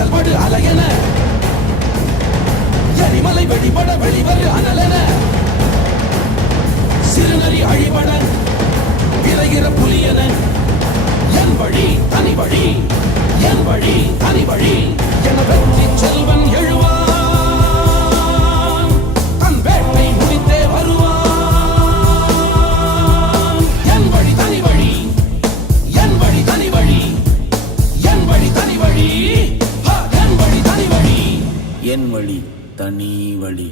கடல் படு அலையென எரிமலை வெளிப்பட வெளிவரு அனலென சிறுநரி அழிபட விரைகிற புலியன என் வழி தனி வழி என் வழி தனி வழி என வெற்றி செல்வன் எழுவான் தன் வேட்டை முடித்தே வருவான் என் வழி தனி வழி என் வழி தனி வழி என் வழி தனி வழி என் வழி தனி வழி என் வழி தனி வழி.